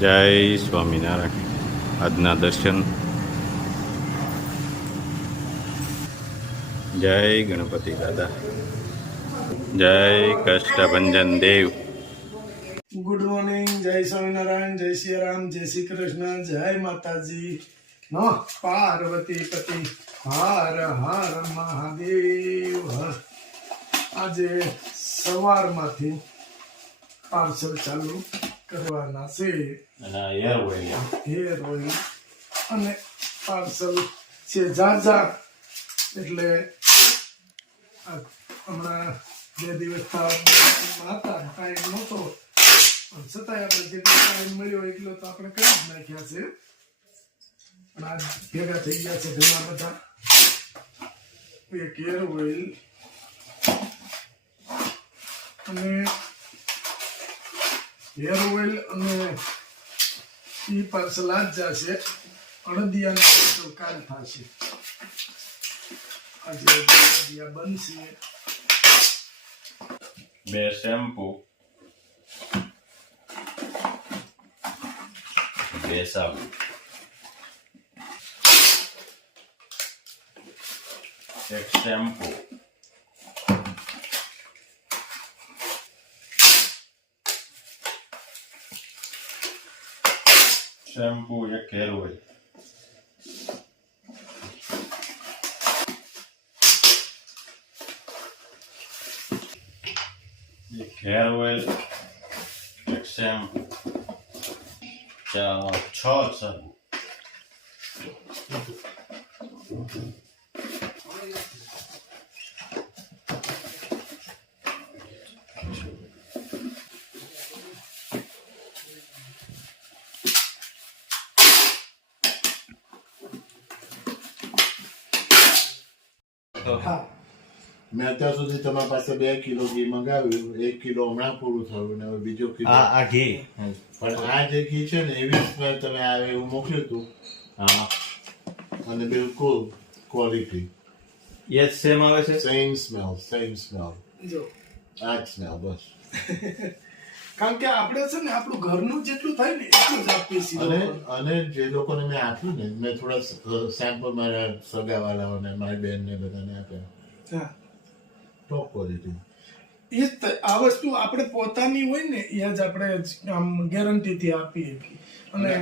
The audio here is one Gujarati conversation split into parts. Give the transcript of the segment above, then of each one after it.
જય સ્વામિનારાયણ. આજના દર્શન. જય ગણપતિ દાદા. જય કષ્ટભંજન દેવ. Good morning. જય સ્વામિનારાયણ. જય શ્રી રામ. જય શ્રી કૃષ્ણ. જય માતાજી. નમઃ પાર્વતી પતિ. હર હર મહાદેવ. આજે સવારમાંથી પાર્સલ ચાલુ કરવાના છે. હેર ઓઇલ અને પાર્સલ છે ઝાઝા. એટલે હમણાં 2 દિવસ હતા, ટાઈમ નહોતો, પણ છતાંય આપણે જેટલો ટાઈમ મળ્યો એટલો તો આપણે કરી જ નાખ્યા છે. પણ આ ભેગા થઈ ગયા છે ઘણા બધા. એક હેર ઓઇલ અને હેર ઓઇલ અને ઈ પાર્સલ આજ જશે. અડદિયાના પાર્સલ કાલ થશે. આજે અડદિયા બનશે. 2 શેમ્પૂ, 2 સાબુ, 1 shampoo, 1 hair oil, 1 hair oil, 1 shampoo, 6 સાબુ. હા, મેં અત્યાર સુધી તમારા પાસે 2 કિલો ઘી મંગાવ્યું. 1 કિલો હમણાં પૂરું થયું ને હવે બીજો કિલો. આ ઘી પણ આ જે ઘી છે ને એવી સ્મેલ તમે આવે એવું મોકલ્યું હતું. હા, અને બિલકુલ ક્વોલિટી એ જ સેમ આવે છે. સેમ સ્મેલ જો આ જ સ્મેલ બસ. કારણ કે આપણે છે ને આપણું ઘરનું જેટલું થાય ને એટલું જ આપીએ છીએ. અને જે લોકોને મેં આપ્યું ને મેં થોડા સેમ્પલ મારા સગાવાળાઓને મારી બેનને બધાને આપ્યા. હા, ટોપ ક્વોલિટી. એ જ આ વસ્તુ આપણે પોતાની હોય ને એ જ આપણે આમ ગેરંટીથી આપીએ. અને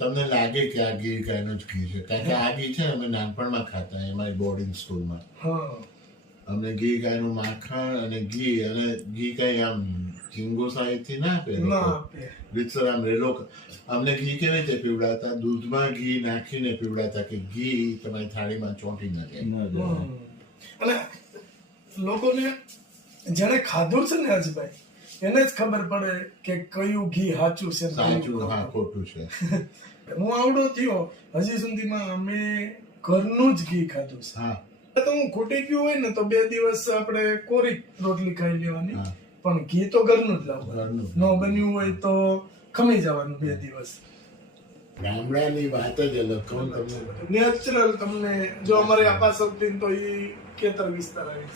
તમને લાગે કે આ ઘી કાંઈનું જ ઘી છે, કારણ કે આ ઘી છે ને અમે નાનપણમાં ખાતા અમારી બોર્ડિંગ સ્કૂલમાં. હા, અમને ઘી ગાયનું માખણ અને ઘી કઈ આમ ઝીંગો સાઈડથી ના આપે. રીતસર આમ રેલો અમને ઘી કેવી રીતે પીવડાવતા, દૂધમાં ઘી નાખીને પીવડાવતા કે ઘી તમારી થાળીમાં ચોંટી ના જાય. અને લોકોને જેને ખાધું છે ને અજભાઈ એને જ ખબર પડે કે કયું ઘી સાચું છે સાચું હા ખોટું છે. હું આવડો થયો હજી સુધીમાં અમે ઘરનું જ ઘી ખાધું છે. હા, તો હું ખૂટી ગયું હોય ને તો 2 દિવસ આપણે કોરી રોટલી ખાઈ લેવાની, હા. પણ ઘી તો ઘરનું જ લાવવાનું. ઘરનું. ન બન્યું હોય તો ખમી જવાનું 2 દિવસ. ગામડાની વાત જ અલગ. કહું તમને નેચરલ. તમને જો અમારે આપા સૌથી તો એ ખેતર વિસ્તાર આવી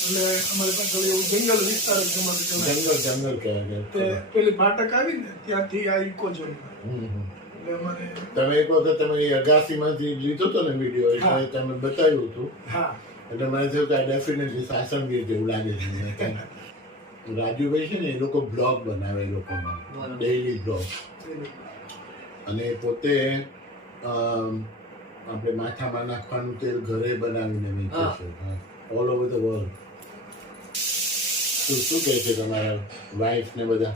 એટલે અમારે પાસે એવું જંગલ વિસ્તાર જ અમારે કહેવાય. જંગલ કહેવાય. તે પેલી ફાટક આવી ને ત્યાંથી આ ઇકો ઝોન. હમ. એટલે અમારે તમે એક વખત તમે અગાસીમાંથી લીધો હતો ને વિડીયો, એટલે તમે બતાવ્યું હતું. હા, એટલે મને થયું કે આ ડેફિનેટલી સાસણગીર જેવું લાગે છે મને. રાજુભાઈ છે ને એ લોકો બ્લોગ બનાવે, એ લોકોનો ડેઈલી બ્લોગ. અને પોતે આપણે માથામાં નાખવાનું તેલ ઘરે બનાવીને વેચે છે ઓલ ઓવર ધ વર્લ્ડ. શું કહે છે તમારા વાઈફ ને બધા?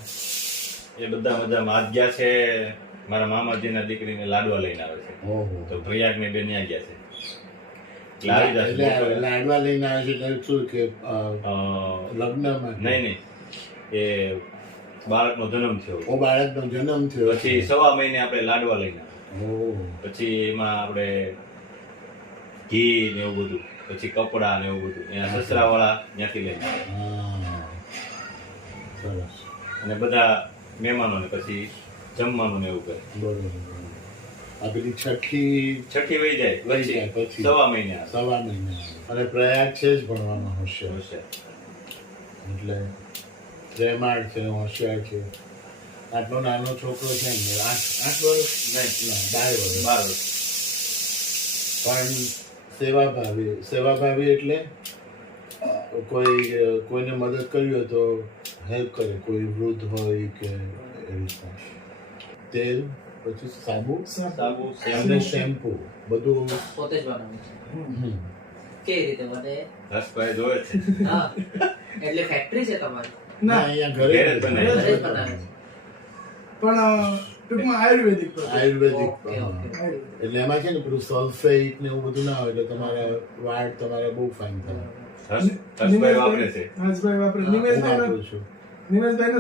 એ બધા મજામાં. આજ ગયા છે મારા મામાજીના દીકરીને લાડવા લઈને આવે છે. ઓહો. તો પ્રયાગની બેન ત્યાં ગયા છે. એટલે આવી જશે. એટલે લાડવા લઈને આવે છે એટલે શું કે લગ્નમાં? નહીં, એ બાળકનો જન્મ થયો. ઓ બાળકનો જન્મ થયો પછી 1.5 મહિને આપણે લાડવા લઈને આવે. ઓહ. પછી એમાં આપણે ઘી ને એવું બધું, પછી કપડા ને એવું બધું ત્યાં સસરા વાળા ત્યાંથી લઈને આવે. હા સરસ. અને બધા મહેમાનોને પછી જમવાનું ને એવું કરે. બરોબર. આ પેલી છઠ્ઠી વહી જાય પછી 1.5 મહિને આવે. 1.5 મહિને. અને પ્રયાગ છે જ ભણવામાં હોશિયાર. હોશિયાર. એટલે જયમાળ છે, હોશિયાર છે. આટલો નાનો છોકરો છે ને 8 વર્ષ નહીં ના 12 વર્ષ 12 વર્ષ. પણ સેવાભાવી એટલે કોઈને મદદ કરવી હોય તો હેલ્પ કરે, કોઈ વૃદ્ધ હોય કે એ રીતના. તેલ, પછી સાબુ સાબુ અને શેમ્પુ બધું. પોતે જ બનાવે છે. હમ. કેવી રીતે બને? હર્ષભાઈ જોવે છે. હા, એટલે ફેક્ટરી છે તમારી? ના, ના, અહીંયા ઘરે જ ઘરે બનાવે. ઘરે જ બનાવે છે. પણ ટૂંકમાં આયુર્વેદિક પદ્ધતિ. આયુર્વેદિક. ઓકે, હા. ઓકે. આયુર્વેદિક. એટલે એમાં છે ને પેલું સલ્ફેટ ને એવું બધું ના હોય એટલે તમારા વાળ તમારા બહુ ફાઇન થાય. હર્ષભાઈ વાપરે છે. હર્ષભાઈ વાપરે. હું નિમેશભાઈનો વાપરું છું.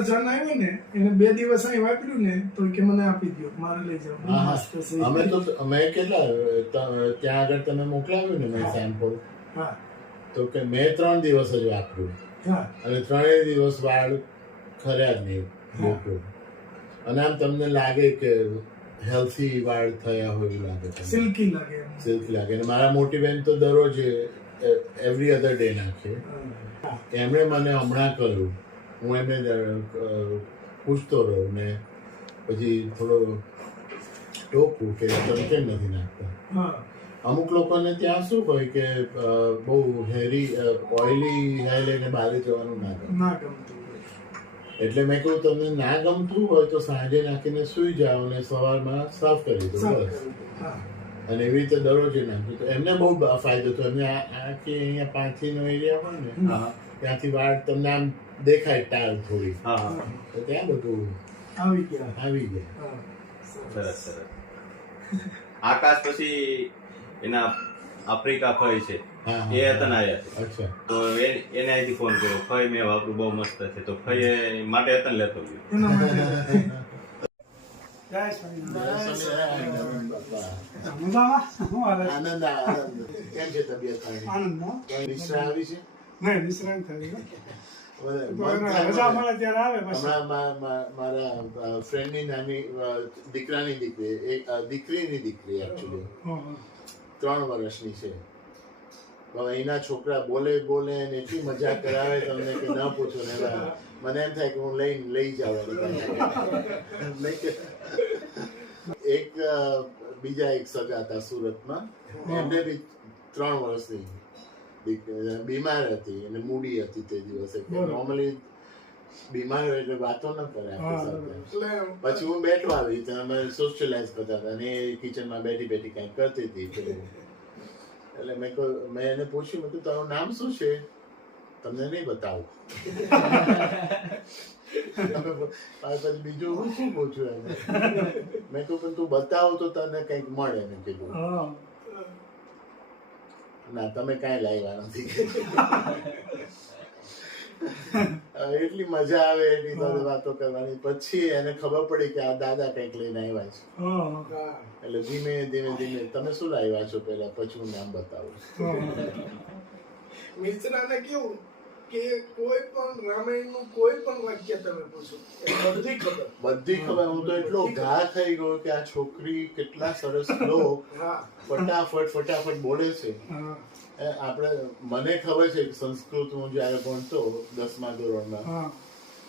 જન આવ્યો ને એને 2 દિવસ અહીં વાપર્યું ને તો કે મને આપી દો, મારે લઈ જાઓ. હા, મસ્ત છે. હા. અમે કેટલા ત્યાં આગળ તમે મોકલાવ્યું ને મેં સેમ્પલ, હા તો કે મેં 3 દિવસ જ વાપર્યું હા અને 3 દિવસ વાળ ખર્યા જ નહીં બિલકુલ. અને આમ તમને લાગે કે હેલ્થી વાળ થયા હોય એવું લાગે તમને. સિલ્કી લાગે એમ. સિલ્ક લાગે. અને મારા મોટી બેન તો દરરોજ એવરી અધર ડે નાખે. હા. એમણે મને હમણાં કહ્યું, હું એમને પૂછતો રહ્યો ને પછી થોડો ટોકું કે તમે કેમ નથી નાખતા. હા અમુક લોકોને ત્યાં શું હોય કે બહુ હેરી ઓઇલી હેર લઈને બહાર જવાનું ના ગમે. ના ગમતું હોય. એટલે મેં કહ્યું તમને ના ગમતું હોય તો સાંજે નાખીને સૂઈ જાઓ અને સવારમાં સાફ કરી દો સાફ બસ. કરી દો. હા અને એવી રીતે દરરોજ નાખ્યું તો એમને બહુ ફાયદો થયો. એમને આખી અહીંયા પાંચીનો એરિયા હોય ને હા ત્યાંથી વાળ તમને આમ દેખાય ટાળ થોડી, હા હા. તો ત્યાં બધું આવી ગયા. આવી જાય. હા સરસ સરસ. આકાશ પછી એના આફ્રિકા ફઈ છે હા, એ હતા ને આયા છે. અચ્છા. તો એને અહીંથી ફોન કર્યો, ફઈ મેં વાપરું બહુ મસ્ત છે. તો ફઈ માટે હતા ને લેતો ગયો. એના માટે જય સ્વામિનારાયણ. બાપા. મજામાં? શું હાલે? આનંદ આનંદ. કેમ છે તબિયત પાણી? આનંદમાં? કઈ નિશ્રા આવી છે? નહીં, વિશ્રામ થયું. મન થાય રજા મને. મળે ત્યારે આવે પછી. હમણાં મારા ફ્રેન્ડની નાની દીકરાની દીકરી, એક દીકરીની દીકરી એકચ્યુઅલી હા, હા. 3 વર્ષની છે. હવે એના છોકરા બોલે ને એટલી મજા કરાવે તમને કે ન પૂછો ને. મને એમ થાય કે હું લઈ જાઉં એની પાસે. એક બીજા એક સગા હતા સુરતમાં, એમને બી 3 વર્ષની દીકરી બીમાર હતી અને મૂડી હતી તે દિવસે. બરાબર. નોર્મલી બીમાર હોય એટલે વાતો ન કરે હા, આપણી સાથે. એટલે પછી હું બેઠો આવી તો અમે સોશિયલાઇઝ કરતા હતા અને એ કિચનમાં બેઠી કંઈક કરતી હતી પેલું. એટલે મેં એને પૂછ્યું, મેં કીધું તારું નામ શું છે? તમને નહીં બતાવું. પછી બીજું હું શું પૂછું એને? મેં કહ્યું પણ તું બતાવો તો તને કંઈક મળે. મેં કીધું હા. ના તમે કાંઈ લાવ્યા નથી. એટલી મજા આવે એની સાથે વાતો કરવાની. પછી એને ખબર પડી કે આ દાદા કંઈક લઈને આવ્યા છે. હા, હા. એટલે ધીમે ધીમે તમે શું લાવ્યા છો પેલા, પછી હું નામ બતાવું. મિત્રાને કેવું કે કોઈ પણ રામાયણનું કોઈ પણ વાક્ય તમે પૂછો એ બધી ખબર. બધી ખબર. હું તો એટલો ઘા થઈ ગયો કે આ છોકરી કેટલા સરસ શ્લોક હા ફટાફટ બોલે છે. હા આપણે મને ખબર છે કે સંસ્કૃત હું જયારે ભણતો 10મા ધોરણમાં હા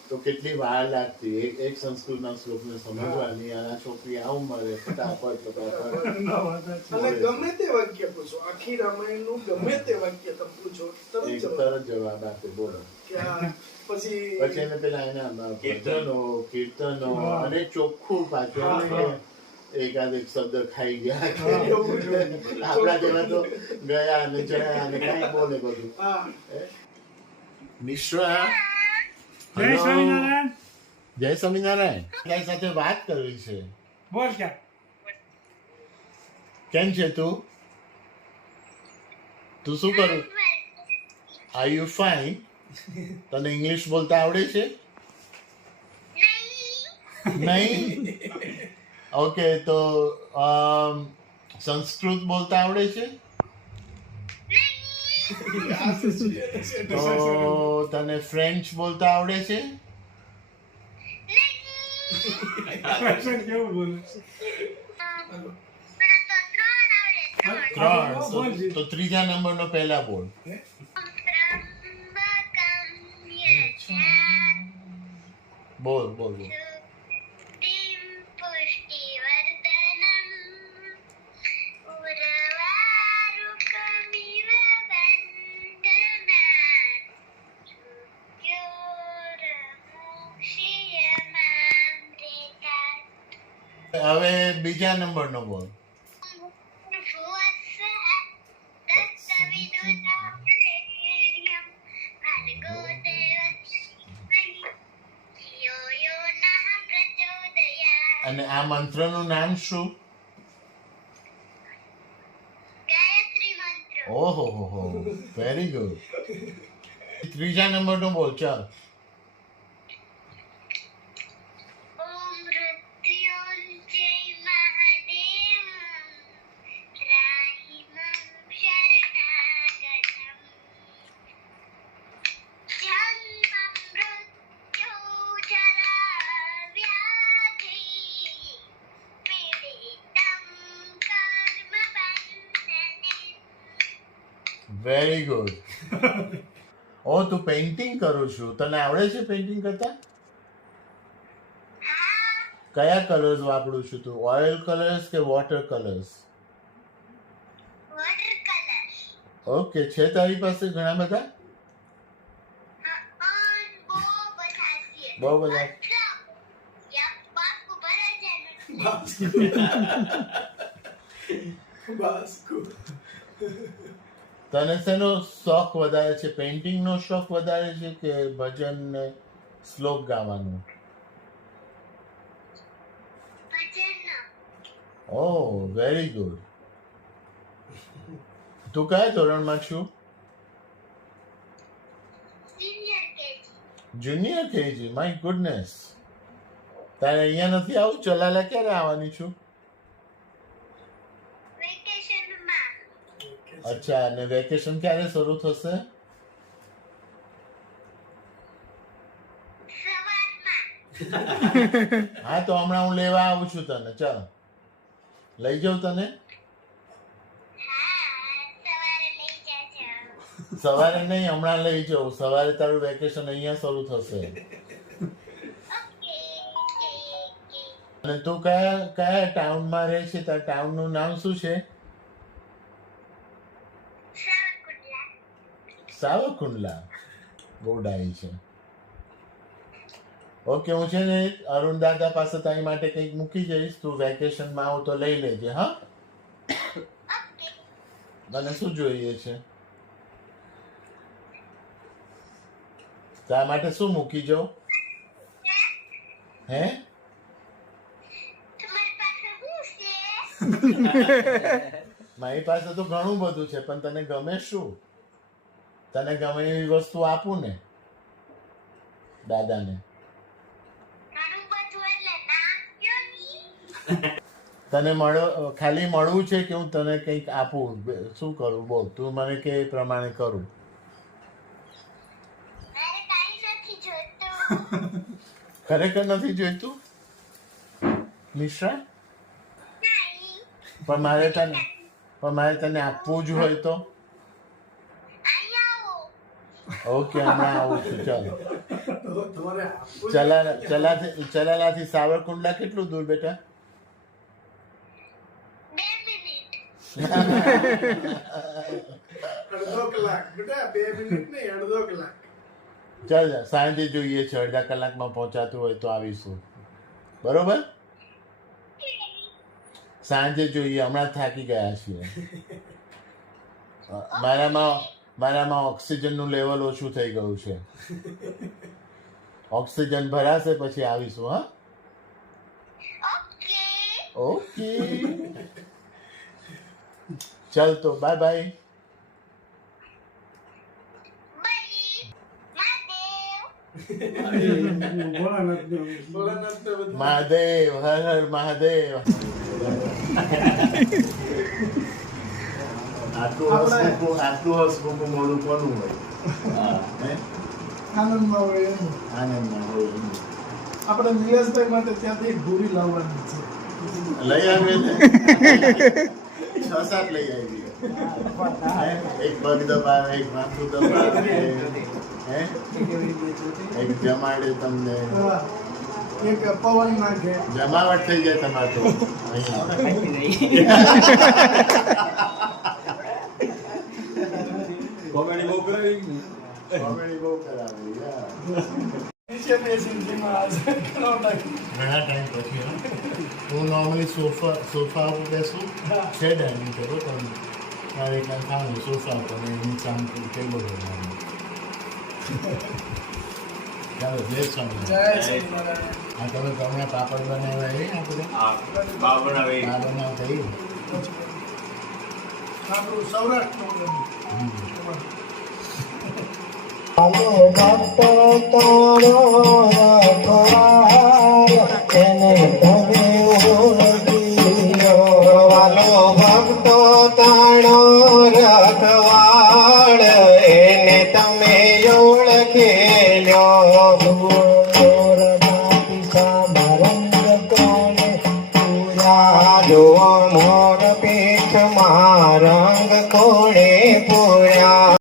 તો કેટલી વાર લાગતી એક સંસ્કૃતના શ્લોકને સમજવાની. અને આ છોકરી આવું મળે ફટાફટ. અને ગમે તે વાક્ય પૂછો, આખી રામાયણનું ગમે તે વાક્ય તમે પૂછો તરત એક જવાબ. તરત જવાબ આપે. બોલો. કે આ પછી પછી એને પેલા એના કીર્તનો હા. અને ચોખ્ખું પાછું હા, એમ હા. નહીં કે એકાદ એક શબ્દ ખાઈ ગયા કે હા, એવું જ. આપણા જેવા તો ગયા અને જયા અને કાંઈ બોલે બધું. હા. નિશ્રા, જય hello. સ્વામિનારાયણ. જય સ્વામિનારાયણ. તારી સાથે વાત કરવી છે. બોલ ક્યાં? કેમ છે તું? તું શું કરું? Are you fine? તને ઇંગ્લિશ બોલતા આવડે છે? નહીં. ઓકે, તો સંસ્કૃત બોલતા આવડે છે? તો તને ફ્રેન્ચ બોલતા આવડે છે? કેવું બોલે? 3. તો ત્રીજા નંબરનો પહેલા બોલ. બોલ. હવે બીજા નંબરનો બોલ. અને આ મંત્રનું નામ શું? ઓહો હો હો, વેરી ગુડ. ત્રીજા નંબરનો બોલ. ચાલ. Very good. ઓ તું પેઇન્ટિંગ કરું છું. તને આવડે છે પેઇન્ટિંગ કરતા? કયા કલર્સ વાપરું છું તું? ઓઇલ કલર્સ કે વોટર કલર્સ? ઓકે. છે તારી પાસે ઘણા બધા? બહુ બધા. તને શેનો શોખ વધારે છે? પેઇન્ટિંગનો શોખ વધારે છે કે ભજન ને શ્લોક ગાવાનો? ઓહ, વેરી ગુડ. તું કયા ધોરણમાં છું? Junior KG. My goodness. તારે અહીંયા નથી આવું? ચલાલા ક્યારે આવવાની છું? અચ્છા. અને વેકેશન ક્યારે શરૂ થશે? હા, તો હમણાં હું લેવા આવું છું તને. ચાલ, લઈ જાઉં તને. સવારે નહીં, હમણાં લઈ જાઉં. સવારે તારું વેકેશન અહીંયા શરૂ થશે. અને તું કયા કયા ટાઉનમાં રહે છે? તારા ટાઉનનું નામ શું છે? સાવરકુંડલા. બહુ ડાઈ છે. ઓકે, હું છે ને અરુણ દાદા પાસે તારી માટે કંઈક મૂકી જઈશ. તું વેકેશનમાં આવું તો લઈ લેજે. હા, મને શું જોઈએ છે? તારા માટે શું મૂકી જાઉં? હે? મારી પાસે તો ઘણું બધું છે, પણ તને ગમે શું? તને ગમે એવી વસ્તુ આપું ને દાદાને. તને ખાલી મળવું છે કે હું તને કંઈક આપું? શું કરું બોલ? તું મને કે એ પ્રમાણે કરું. ખરેખર નથી જોઈતું મિશ્રા? પણ મારે તને આપવું જ હોય તો? ઓકે, હમણાં આવું છું. ચાલો. ચલાલાથી સાવરકુંડલા કેટલું દૂર બેટા? 2 કલાક બેટા. 2 મિનિટ નહીં, અડધો કલાક. ચાલ, સાંજે જોઈએ છે. અડધા કલાકમાં પહોંચાતું હોય તો આવીશું. બરોબર? સાંજે જોઈએ. હમણાં થાકી ગયા છીએ. મારામાં ઓક્સિજનનું લેવલ ઓછું થઈ ગયું છે. ઓક્સિજન ભરાશે પછી આવીશું. હા, ઓકે. ચાલ તો બાય બાય. મહાદેવ, હર હર મહાદેવ. આટલું હસવું મોડું કોનું હોય? આનંદમાં હોય એમ. આનંદમાં હોય. આપણે નિલેશભાઈ માટે ત્યાંથી એક ઘોડી લાવવાની છે. લઈ આવીએ ને. 6-7 લઈ આવીએ. એક પગ દબાવે, એક માથું દબાવે, એક જમાડે તમને. એક પવન નાખે. જમાવટ થઈ જાય તમારે તો કોમેડી બહુ કરાવી. કોમેડી બહુ કરાવે. નીચે બેસીને ધીમા આજે ઘણો ટાઈમ. ઘણા ટાઈમ પછી હો. હું નોર્મલી સોફા ઉપર બેસું હા. છે ડાઇનિંગ ટેબલ પણ મારે કાંઈ ખાવાનું સોફા ઉપર ને નીચે આમ ટેબલ બનાવવાનું. ચાલો જય સ્વામી. જય સ્વામિનારાયણ. આ તમે તમને પાપડ બનાવ્યા એ આપણે આ બા બનાવી આ બનાવતા એ આપણું સૌરાષ્ટ્રનું ગમે. ભક્તો તારો રખવાળ એને તમે ઓળખીલો વાલો ભક્તો તારો રખવાળ એને તમે ઓળખીલો મોર જાતિ સામરંગ કોને પૂરા જો મોર પીઠ માં રંગ કોણે પૂરા